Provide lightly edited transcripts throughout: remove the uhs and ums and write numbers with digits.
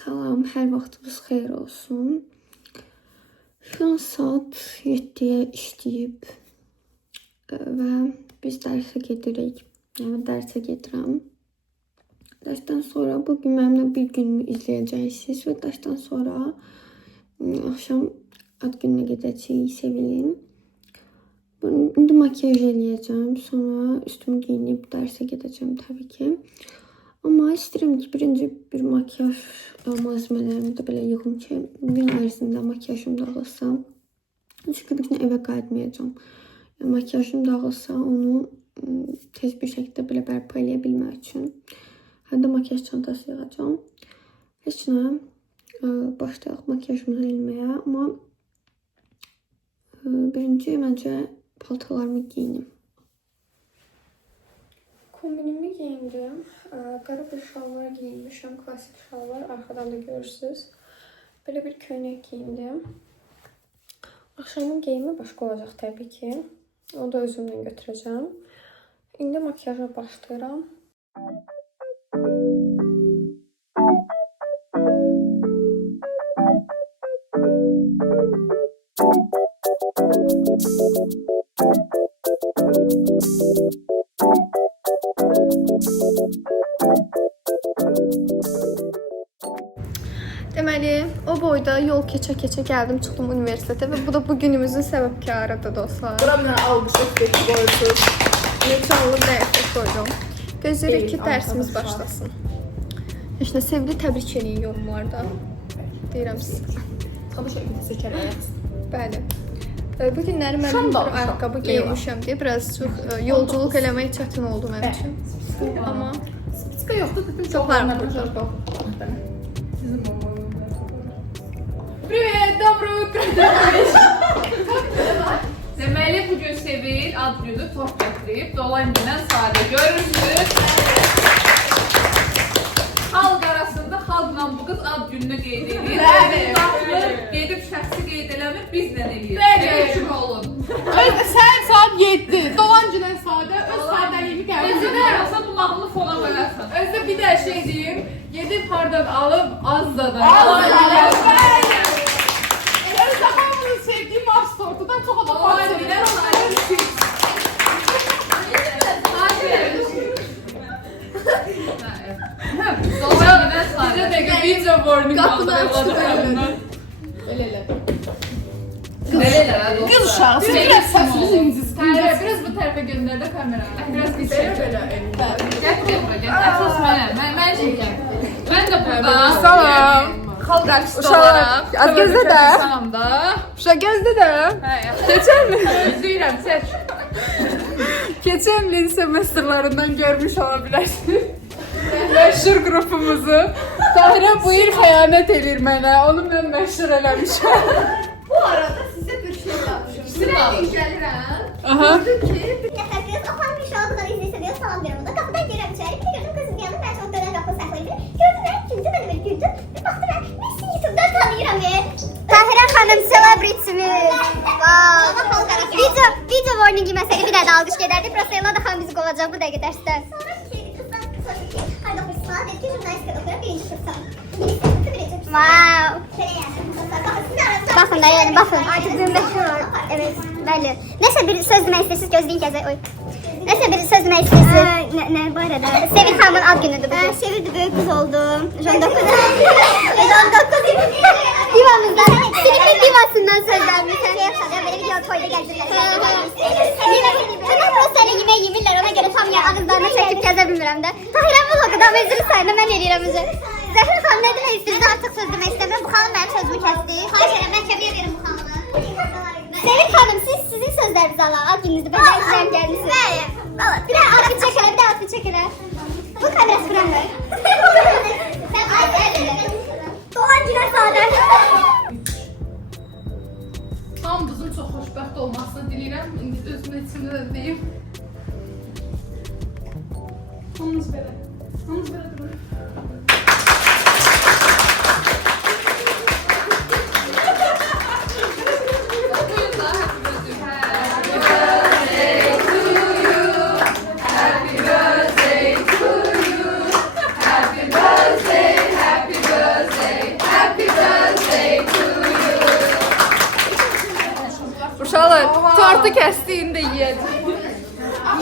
Salam, hər vaxtınız xeyir olsun. Şu an saat 7-yə işləyib və biz dərsə gedirik. Yəni dərsə gedirəm. Dərsdən sonra bugün mənimlə bir günümü izləyəcəksiniz və dərsdən sonra axşam ad gününə gedəcəyik Sevilin. İndi makyaj eləyəcəm, sonra üstümü geyinib dərsə gedəcəm təbii ki. Amma istəyirəm ki, birinci bir makyaj malzemelerimi də belə yığım ki, gün ərzində makyajım dağılsa. Çünki bir gün evə qayıtmayacağım. Yəni, makyajım dağılsa, onu tez bir şəkildə belə bərpa eləyə bilmək üçün. Həm də makyaj çantası yığacağım. Heç nə, başlayaq makyajımızı eləməyə. Amma birinci məncə paltalarımı geyinim. Kombinimi giyindim. Qara bir şalvar giyinmişim. Klasik şalvar. Arxadan da görürsünüz. Böyle bir köynək giyindim. Axşamın geyimi başqa olacaq təbii ki. Onu da özümlə götürəcəm. İndi makyaja başlayıram. Deməli, o boyda yol keçə-keçə gəldim, çıxdım universitetə və bu da bugünümüzün səbəbkarıdır dostlar. Bura mənə alqış etdik qoydum. Neçanlı dərsə qoydum. Gözləyirik ki, dərsimiz başlasın. Heç nə, Sevili təbrik eləyin yorumlarda. Deyirəm sizə. Bu şəkildə seçərək. Bəli. Bu günləri mən bir ayaqqabı geyinmişəm deyə biraz çox yolculuq eləmək çətin oldu mənim üçün. Amma Spitska yoxdur, çoxlarım burada. Привет, доброе утро. Deməli bugün Sevil ad günü tort gətirib, dolan gündən sadə görürsünüz. Xalq arasında xalqla bu qız ad gününü qeyd edir. Gedib şəxsi qeyd eləmir, bizlə eləyir. Təşəkkür olun. Sen saat 7, dolan gündən sadə, öz sadəliyimi gəlir. Özünə arasa bu mahnını fona qoyarsan. Özdə bir də şey deyim, gedib hardan alıb Azdadan. Özdə hamının sevdiği Mars tortudan çox adam var. Dolan gündən sadə. Bizə dəqiqə video warning aldı. Elə. Kız uşağı, siz biraz səsiniz incisiz. Biraz bu tərəfə göndər də kamerayı. Biraz bir şey. Gəl, əsas mənəm. Mən çəkəm. Mən də burada. Salam. Xalq artisti olaraq. Az gözlə də. Salam da. Uşaq gözdə də. Keçən Gözləyirəm, seç. Keçən il semestrlarından görmüş olabilirsiniz. Məşhur qrupumuzu. Tahirə bu il xəyanət edir mənə. Onu mən məşhur eləmişəm. Bu arada size bir şey yapmışım. Sürekli gəlirəm. Aha. Gördüm ki, bir nəfər qız aparım bir uşağı qızdan izləyirsə deyə salam verim onda. Qapıdan gəlirəm içəri. Bir gördüm qızın yanında mən çox dönən qapını saxlayıb. Gördüm mən güldü, mən də güldüm. Bir baxdım mən, Messi YouTube'dan tanıyıram ya. Tahirə xanım celebrity'miz. Video warningi məsələ bir də alqış gedərdi. Prosela da xanım bizi qovacaq bu dəqiqə dərsdən. Sonra qızdan sordu ki, harda oxuyursan? Dedi ki, jurnalistikada oxuyuram, birinci kursam. Wow. Bakın da yani bakın artık bir meşhur ol. Evet belli. Neyse bir söz demek istiyorsunuz gözleyin keze. Oy. Neyse bir söz demek istiyorsunuz. Ne bu arada? Sevil Hanım'ın ad günüdür bugün. Sevil de büyük kız oldum. 19. 19. Divamızdan. Filipin divasından sözlenmiş. Böyle video toyda geldiler. Hemen prosayla yemeği yemirler ona göre tam ya ağızlarına çekip keze bilmirəm də. Tahirəm vlogudan veziri sayını mən eləyirəm özü. Zəhra xanım nə demək istəyirdi? Artıq söz demək istəmirəm. Bu xanım mənim sözümü kəsdi. Xahiş edirəm, mən kəbiyə verim bu xanımı. Sevil xanım, siz sizin sözlərinizi alın. Ad gününüzü belə izləyəm gəlmişsiniz. Bəli. Bir də outfit çəkələ, bir də outfit çəkələ. Bu kamerası kuramır. Sən ay Doğan günə sadə. Hamımızın çox xoşbəxt olmasını diləyirəm. İndi özümün içində də deyim. Hamımız belə. Hamımız belə durur. Happy birthday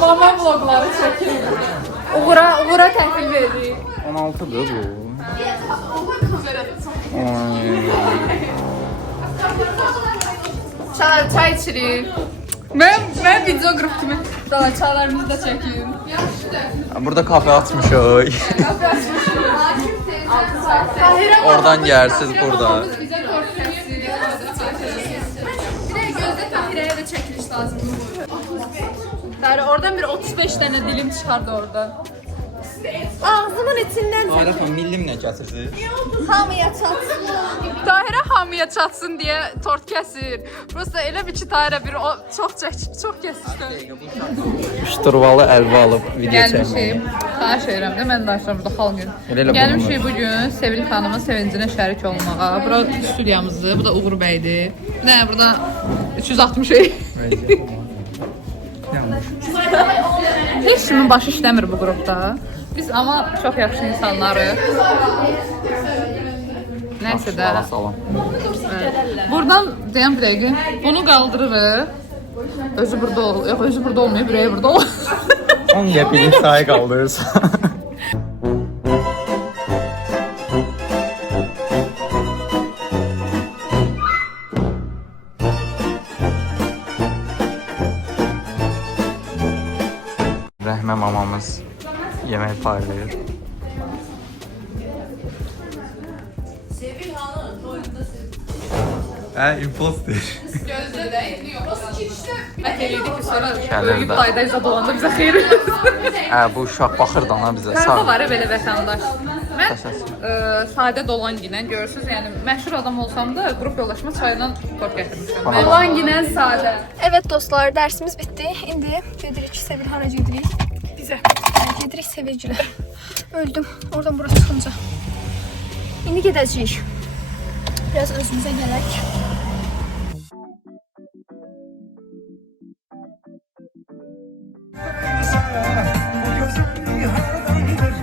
Mama vlogları çəkilir. Uğur'a təhvil veririk. 16'dır bu. Çay içirik. Mən videoqrup kimi çaylarımızı da çəkim. Burada kafe açmışıq. Oradan yersiz burada. Bizə tort kəsirik. Bir də gözdə Tahirəyə də çəkiliş lazımdır. Tahirə, oradan bir 35 dənə dilim çıxardı orada. Ağzımın içindən Arif millim nə kəsirsiniz? hamıya çatsın. Tahirə hamıya çatsın deyə tort kəsir. Prosta elə bir ki Tahirə bir o çox kəsir. Şturvalı əlva alıb video çəkmək. Gəlmişik. Xahiş edirəm də mən danışıram burada xalq gün. Elə Gəlmişik bu gün Sevil xanımın sevincinə şərik olmağa. Bura studiyamızdır. Bu da Uğur bəydir. Bir də burada 360 şey. Heç kimin başı işləmir bu qrupda. Biz amma çox yaxşı insanlarıq. Nəysə də. Salam. Buradan deyəm bir dəqiqə. Bunu qaldırırıq. Özü burada yox, özü burada olmuyor, birəyi burada olur. On yepilik sayı qaldırırsa. Rəhmə mamamız yemək paylayır. Imposter. Gözdə də indi yox. Əkəliydik ki, sonra Gəlir böyüyüb də. daydayza dolanda bizə xeyir. Bu uşaq baxır da ona bizə. Qarqa var belə vətəndaş. Mən Əsas. sadə dolan ginən görürsüz, yəni məşhur adam olsam da qrup yoldaşıma çayla tort gətirmişəm. Bana Dolan ginən sadə. Evet dostlar, dersimiz bitti. İndi gedirik Sevilhan'a gedirik. Bize. Yani gedirik Sevilciler. Öldüm. Oradan buraya çıkınca. İndi gedəcəyik. Biraz özümüze gələk. Bu gözümün hardandır.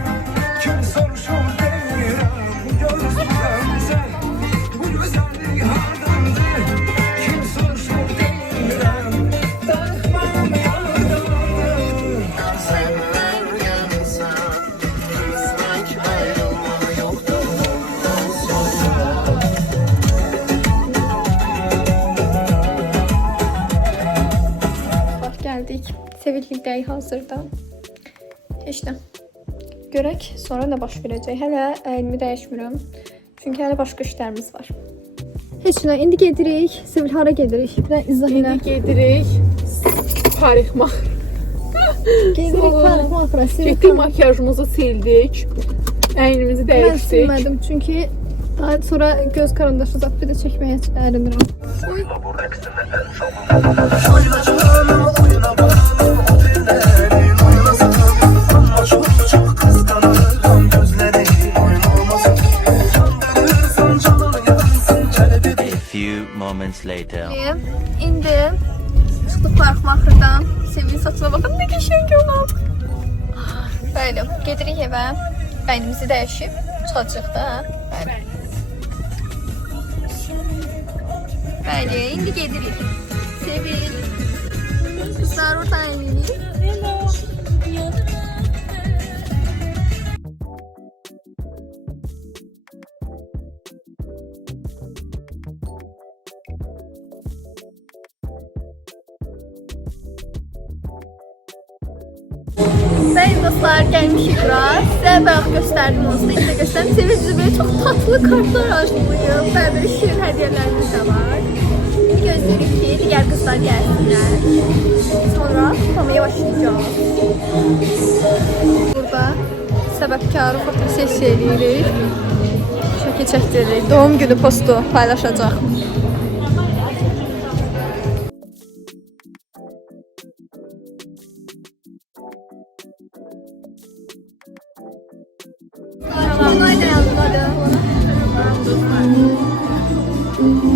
Kim soruşur deyirəm. Bu gözümden güzel. Bu gözümün hardandır. Kim soruşur deyirəm. Darıxmam yardandır. Senden yansa kızmak ayrılma yoktur. Bak geldik. Sevildikdəyik hazırda. İşte. Görək sonra nə baş verəcək. Hələ əlimi dəyişmirəm. Çünki hələ başqa işlərimiz var. Heç nə, indi gedirik. Sevilhan'a gedirik. Bir də izah elə. Gedirik. Parixma. Gedirik Parixma. Getdik makyajımızı sildik. Əynimizi Mən dəyişdik. silmədim çünki daha sonra göz karandaşı zat bir də çəkməyə ərinirəm. Çok kıskanırım gözlerin oynamaz. Can verirsen canını yansın kelebi. A few moments later. İndi çıxdıq Parixmaxırdan. Sevgili saçına baxın, nə qəşəng olub. Bəli, gedirik evə. Əynimizi dəyişib çıxacaq da. Bəli. Bəli, indi gedirik. Sevil. Qızlar orada əynini. Bəli dostlar, gəlmişik bura. Sizə bayaq göstərdim olsa, indi də göstərim. Sevil bizə belə çox tatlı kartlar hazırlayıb. Bəli, belə şirin hədiyyələrimiz də var. İndi gözləyirik ki, digər qızlar gəlsinlər. Sonra tutmaya başlayacağız. Burada səbəbkarı fotosessiya edirik. Şəkil çəkdiririk. Doğum günü postu paylaşacaq.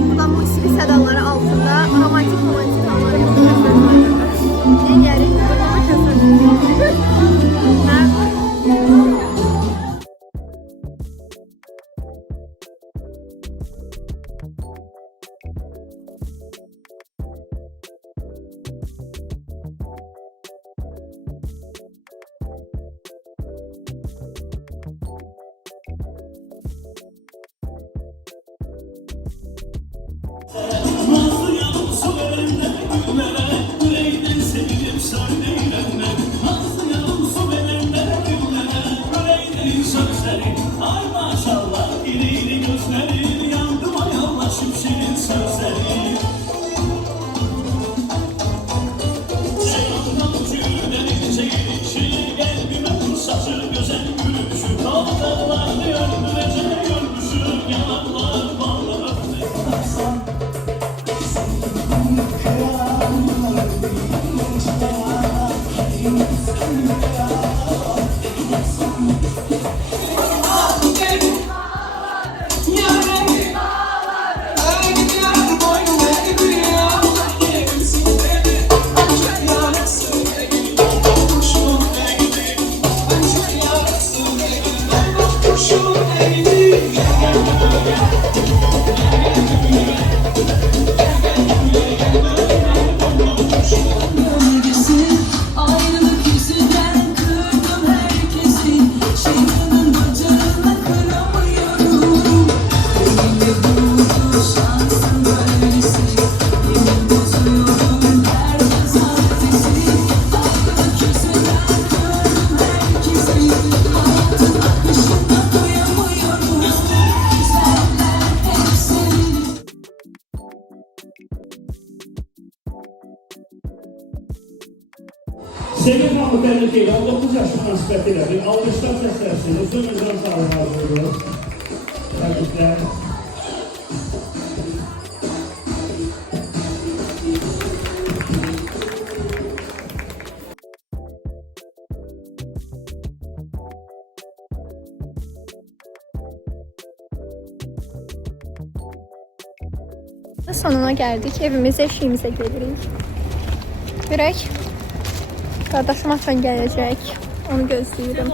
Buradan musiki sədaları altında romantik anlar yapılır. Ne gəlir? Ayrılık yüzünden kırdım herkesi. Şeytanın bacağına kıramıyorum. Benimle buldu şansın böylesi. Yemin bozuyorum her cezaleti. Ayrılık yüzünden kırdım herkesi. Hayatın akışına doyamıyorum. Güzeller hep senin. Sevgili Mahmut Emre'yle 19 yaş münasebetiyle bir alkışlar seslersiniz. Uzun yıllar sağlık arzu ediyoruz. Tebrikler. Sonuna geldik. Evimize, eşiğimize gelirik. Görək. Qardaşım açan gələcək. Onu gözləyirəm.